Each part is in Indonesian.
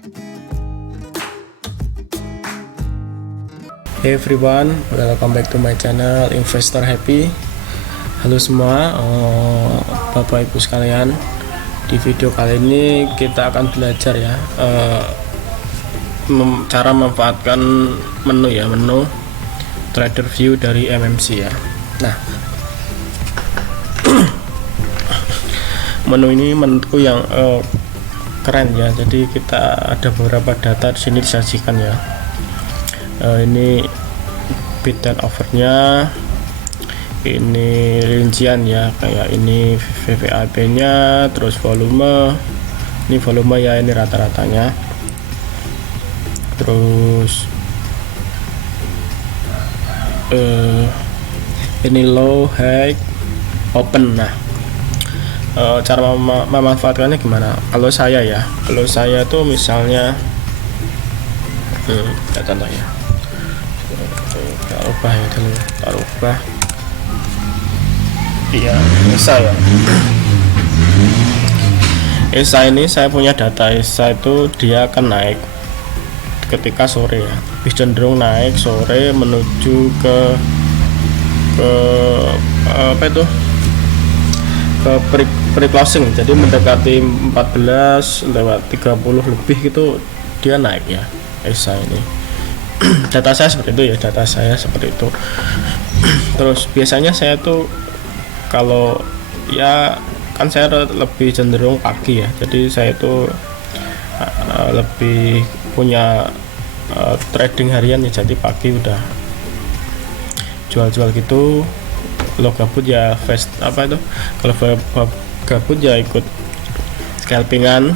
Hey everyone, welcome back to my channel Investor Happy. Halo semua, Bapak Ibu sekalian. Di video kali ini kita akan belajar ya cara memanfaatkan menu trader view dari MMC ya. Nah, menu ini menurutku yang keren ya. Jadi kita ada beberapa data di sini disajikan ya. Ini bid dan overnya, ini rincian ya, kayak ini VVIP nya, terus volume, ini volume ya, ini rata-ratanya, terus ini low, high, open. Nah, cara memanfaatkannya gimana? Kalau saya tuh misalnya contohnya kita ubah ya dulu, kita ubah iya ESA ini saya punya data ESA itu dia akan naik ketika sore ya, lebih cenderung naik sore menuju ke apa itu, ke pre-closing, jadi mendekati 14 lewat 30 lebih gitu dia naik ya ESA ini. Data saya seperti itu ya, terus biasanya saya tuh kalau ya kan saya lebih cenderung pagi ya, jadi saya tuh lebih punya trading harian ya, jadi pagi udah jual-jual gitu. Kalau gabut ya kalau gabut ya ikut scalpingan.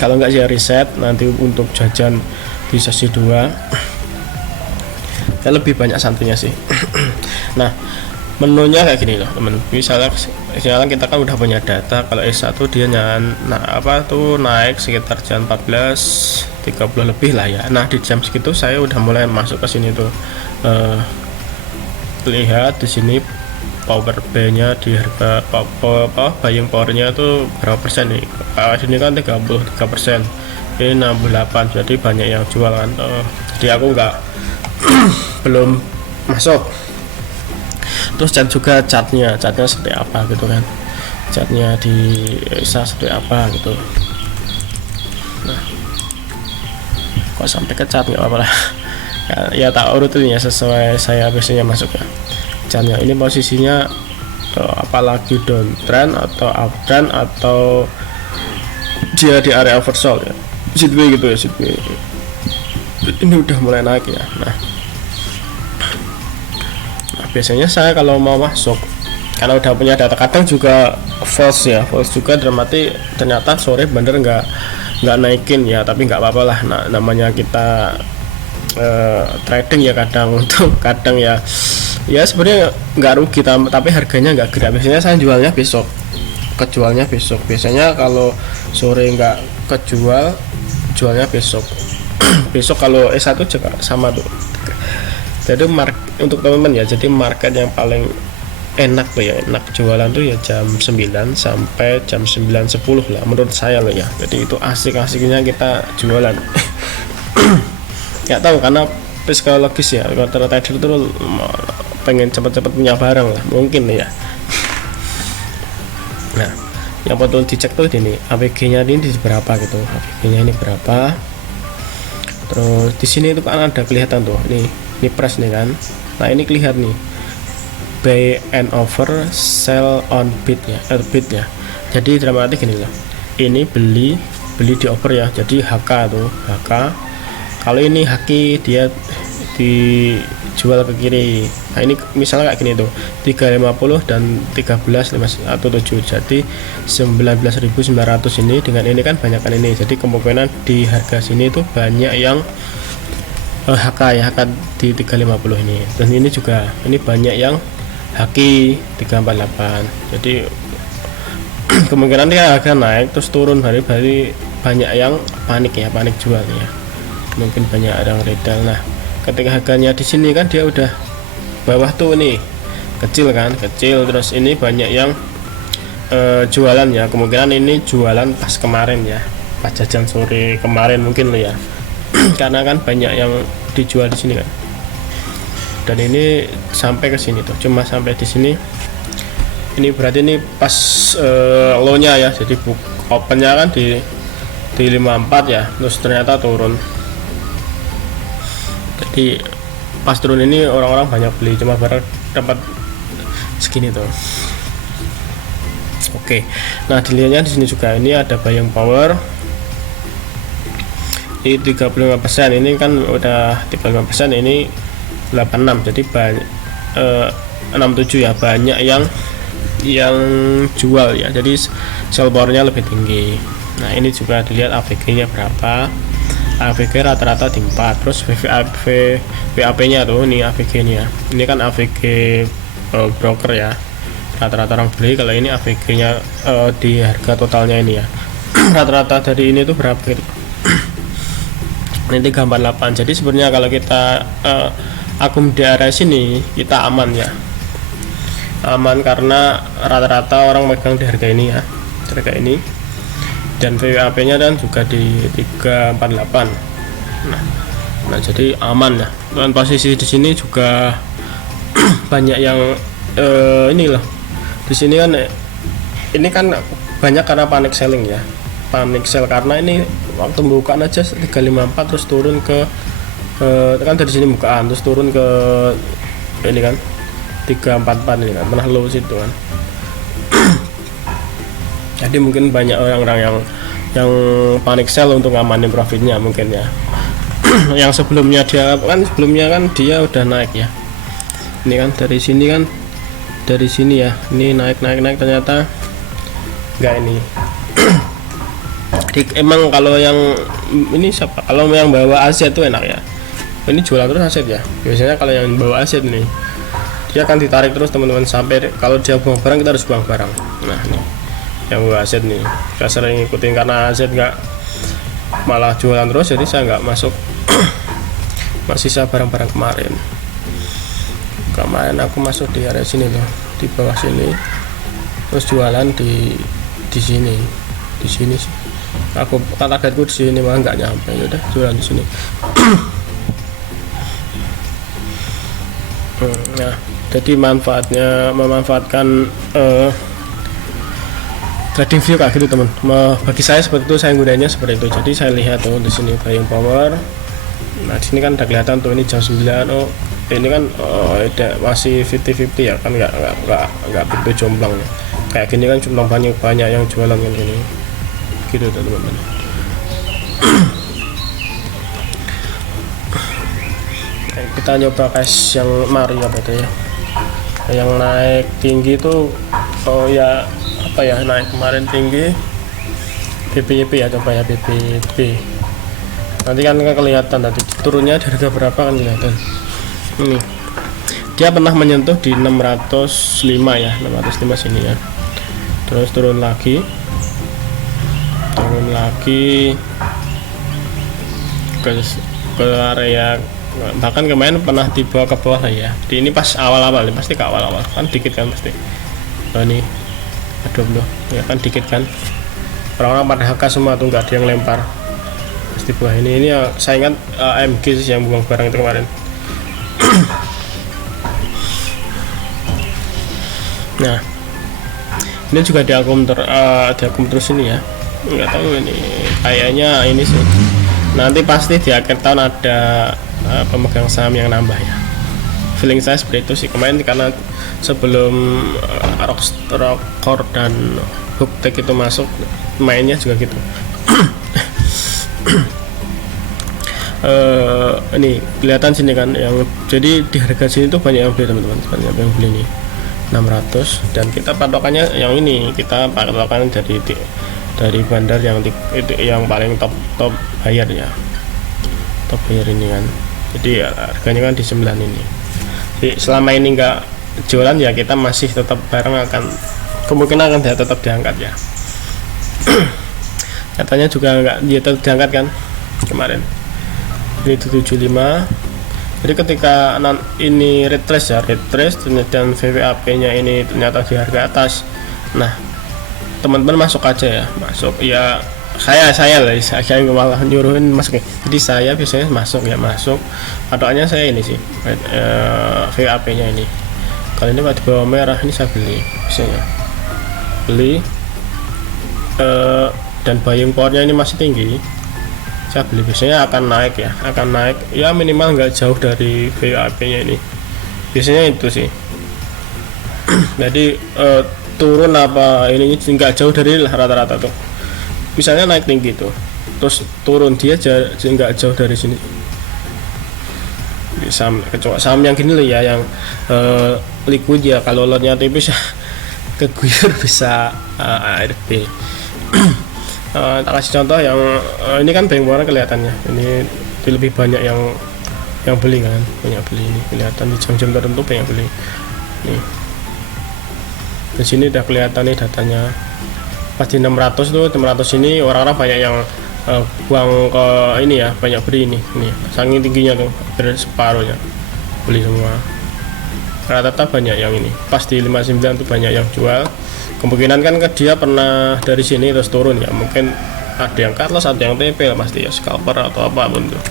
Kalau enggak ya riset nanti untuk jajan di sesi 2 ya, lebih banyak santunya sih. Nah, menunya kayak gini loh temen, misalnya kita kan udah punya data kalau S1 dia naik sekitar jam 14.30 lebih lah ya. Nah, di jam segitu saya udah mulai masuk ke sini tuh, lihat di sini power B nya di harga buying powernya tuh berapa persen nih. Sini kan 33%, ini 68, jadi banyak yang jual kan. Jadi aku nggak belum masuk. Terus juga chartnya seperti apa gitu kan, chartnya di ESA seperti apa gitu. Nah, kok sampai ke chart nggak apa-apa lah. Ya tak urutin ya sesuai saya biasanya masuk ya. Chartnya ini posisinya apalagi downtrend atau uptrend atau dia di area oversold ya, sideways gitu ya, sideways. Ini udah mulai naik ya. Nah, biasanya saya kalau mau masuk, kalau udah punya data, kadang juga false juga, dramati ternyata sore bener nggak naikin ya, tapi nggak apa-apa lah. Nah, namanya kita trading ya, kadang ya sebenarnya nggak rugi, tapi harganya nggak gerak. Biasanya saya jualnya besok, kejualnya besok. Biasanya kalau sore nggak kejual, jualnya besok. Besok kalau S1 juga sama tuh. Jadi untuk teman-teman ya, jadi market yang paling enak tuh ya, enak jualan tuh ya jam 9 sampai jam 9.10 lah menurut saya loh ya. Jadi itu asik-asiknya kita jualan. Nggak tahu karena psikologis ya, kalau trader itu pengen cepat-cepat punya barang lah mungkin ya. Nah, yang perlu dicek tuh ini APG nya ini berapa gitu, APG nya ini berapa. Terus di sini itu kan ada kelihatan tuh, ini price nih kan. Nah, ini kelihatan nih buy and over, sell on bid ya, bid ya. Jadi dramatik gini loh, ini beli di over ya, jadi HK tuh HK. Kalau ini haki dia dijual ke kiri. Nah, ini misalnya kayak gini tuh 350 dan 13.57, jadi 19.900 ini dengan ini kan banyak kan ini, jadi kemungkinan di harga sini tuh banyak yang HK ya, HK di 350 ini, dan ini juga ini banyak yang haki 348, jadi kemungkinan dia akan naik terus turun hari-hari, banyak yang panik jual ya, mungkin banyak orang redal. Nah, ketika harganya di sini kan dia udah bawah tuh nih kecil, terus ini banyak yang jualan ya, kemungkinan ini jualan pas kemarin ya, pas jajan sore kemarin mungkin lo ya. Karena kan banyak yang dijual di sini kan. Dan ini sampai ke sini tuh, cuma sampai di sini. Ini berarti ini pas low-nya ya, jadi open-nya kan di 54 ya, terus ternyata turun. Jadi pas turun ini orang-orang banyak beli, cuma baru dapat segini tuh. Oke, nah dilihatnya di sini juga ini ada buying power. Ini 35%, ini kan udah 35%, ini 86, jadi banyak 67 ya, banyak yang jual ya, jadi sell powernya lebih tinggi. Nah ini juga dilihat AVG nya berapa. AVG rata-rata di 4, terus VAP nya tuh, ini AVG nya, ini kan AVG broker ya, rata-rata orang beli. Kalau ini AVG nya di harga totalnya ini ya, rata-rata dari ini tuh berapa gitu. Ini 348, jadi sebenarnya kalau kita akum di area sini kita aman ya, aman karena rata-rata orang megang di harga ini ya, harga ini, dan VWAP nya dan juga di 348. Nah jadi aman ya. Dan posisi di sini juga banyak yang ini loh, di sini kan ini kan banyak karena panic selling ya, panic sell, karena ini waktu bukaan aja 354 terus turun ke kan dari sini bukaan terus turun ke ini kan 344, ini kan pernah low situ kan. Jadi mungkin banyak orang-orang yang panic sell untuk ngamanin profitnya mungkin ya. Yang sebelumnya dia udah naik ya, ini kan dari sini ya, ini naik ternyata enggak ini. Jadi emang kalau yang ini siapa, kalau yang bawa aset tuh enak ya, ini jualan terus aset ya. Biasanya kalau yang bawa aset nih dia akan ditarik terus teman-teman, sampai kalau dia buang barang kita harus buang barang. Nah ini yang bawa aset nih, saya sering ngikutin karena aset nggak malah jualan terus, jadi saya nggak masuk. Masih sisa barang-barang kemarin aku masuk di area sini loh, di bawah sini, terus jualan di sini sih. Aku targetku di sini malah nggak nyampe, ya udah jualan di sini. Nah jadi memanfaatkan trading view kayak gitu teman. Bagi saya seperti itu, saya gunanya seperti itu. Jadi saya lihat tuh di sini buying power. Nah di sini kan udah kelihatan tuh, ini jam 9. Oh ini kan masih 50-50 ya kan, nggak begitu jomplang ya. Kayak gini kan jomplang, banyak yang jualan kan ini gitu teman-teman. Kita nyoba guys yang mari apa itu ya, yang naik tinggi itu naik kemarin tinggi BPYP ya, coba ya BPYP. Nanti kan kelihatan tadi turunnya dari harga berapa kan kelihatan. Ini dia pernah menyentuh di 605 ya, 605 sini ya, terus turun lagi ke area, bahkan kemarin pernah tiba ke bawah lah ya. Di ini pas awal-awal, pasti ke awal-awal kan dikit kan pasti. Oh ini aduh belum ya kan dikit kan, orang-orang pada HK semua tuh, nggak ada yang lempar pasti bawah ini ya. Saya ingat AMG sih yang buang barang itu kemarin. Nah ini juga diakum terus ini ya, nggak tahu ini kayaknya ini sih nanti pasti di akhir tahun ada pemegang saham yang nambah ya, feeling saya seperti itu sih. Kemarin karena sebelum Rockcore dan Booktek itu masuk, mainnya juga gitu. Ini kelihatan sini kan, yang jadi di harga sini tuh banyak yang beli teman-teman, banyak yang beli nih 600, dan kita patokannya yang ini, kita patokan dari bandar yang itu yang paling top buyer ya, top buyer ini kan. Jadi ya, harganya kan di 9 ini. Jadi selama ini enggak jualan ya, kita masih tetap barang akan kemungkinan akan tetap diangkat ya. Katanya juga enggak dia tetap diangkat kan kemarin. Ini 75. Jadi ketika ini retrace dan VWAP nya ini ternyata di harga atas, nah teman-teman masuk aja ya, masuk ya. saya lah, saya malah nyuruhin masuk. Jadi saya biasanya masuk patokannya saya ini sih, VAP nya ini. Kalau ini di bawah merah ini saya beli biasanya, dan buying powernya ini masih tinggi, saya beli biasanya akan naik ya minimal nggak jauh dari VAP nya ini, biasanya itu sih. Jadi turun apa ini nggak jauh dari rata-rata tuh, misalnya naik tinggi tuh terus turun dia nggak jauh dari sini. Kecuali saham yang gini loh ya, yang liquid ya, kalau lotnya tipis ya keguyur bisa ARB. Tak kasih contoh yang ini kan bank warna kelihatannya ini lebih banyak yang beli kan, banyak beli ini kelihatan di jam-jam tertentu banyak beli nih. Di sini udah kelihatan nih datanya pas di 600 tuh, 600 ini orang-orang banyak yang buang ke ini ya, banyak beli ini saking tingginya tuh hampir separuhnya beli semua. Rata-rata banyak yang ini pas di 59 tuh banyak yang jual. Kemungkinan kan dia pernah dari sini terus turun ya, mungkin ada yang cut loss, ada yang TP pasti ya, scalper atau apapun tuh.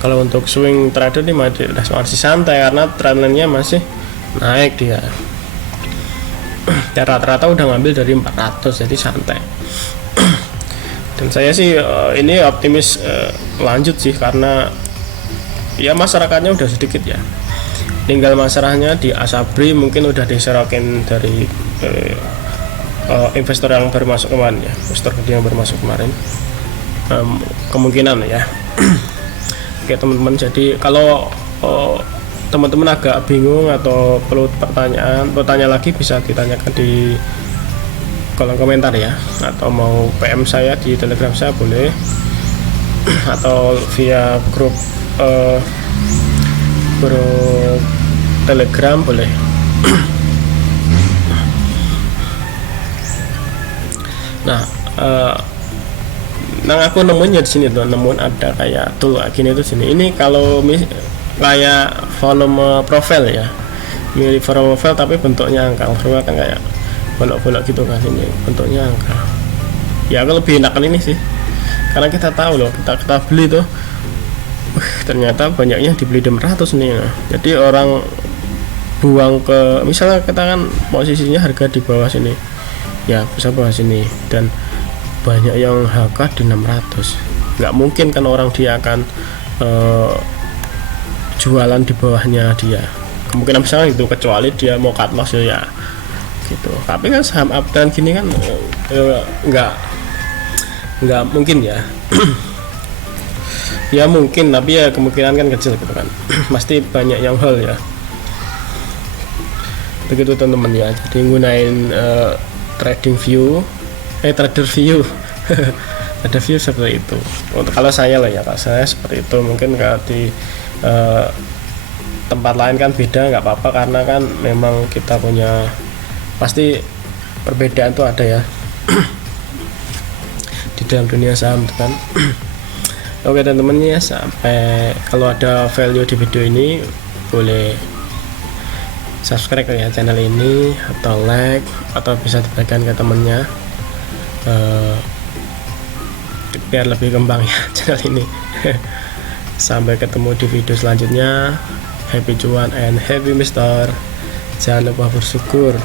Kalau untuk swing trader ini masih santai karena trendline-nya masih naik dia. Dan rata-rata udah ngambil dari 400, jadi santai. Dan saya sih ini optimis lanjut sih, karena ya masyarakatnya udah sedikit ya, tinggal masalahnya di Asabri mungkin udah diserokin dari investor yang baru masuk kemarin ya, investor gede yang baru masuk kemarin, kemungkinan ya. Oke teman-teman, jadi kalau teman-teman agak bingung atau perlu bertanya lagi bisa ditanyakan di kolom komentar ya, atau mau PM saya di Telegram saya boleh, atau via grup Telegram boleh. Nah, aku nemuin ya di sini tuh, nemuin ada kayak tool gini tuh sini. Ini kalau kayak volume profile ya, mirip volume profile tapi bentuknya angka. Maksudnya kan kayak bolok-bolok gitu kan, ini bentuknya angka. Ya aku lebih enakan ini sih, karena kita tahu loh, kita beli tuh ternyata banyaknya dibeli 600 nih. Nah, jadi orang buang ke, misalnya kita kan posisinya harga di bawah sini ya, bisa bawah sini, dan banyak yang HK di 600. Nggak mungkin kan orang dia akan jualan di bawahnya dia, kemungkinan besar itu, kecuali dia mau cut loss ya gitu. Tapi kan saham uptrend gini kan nggak mungkin ya. Ya mungkin, tapi ya kemungkinan kan kecil gitu kan. Pasti banyak yang hold ya, begitu teman-teman ya. Jadi gunain trader view ada view seperti itu. Untuk kalau saya lah ya, kalau saya seperti itu. Mungkin kalau di tempat lain kan beda, nggak apa-apa, karena kan memang kita punya pasti perbedaan tuh ada ya di dalam dunia saham itu kan. Oke teman-teman ya, sampai kalau ada value di video ini boleh subscribe ya channel ini, atau like, atau bisa dibagikan ke temennya biar lebih kembang ya channel ini. Sampai ketemu di video selanjutnya. Happy cuan and happy mister. Jangan lupa bersyukur.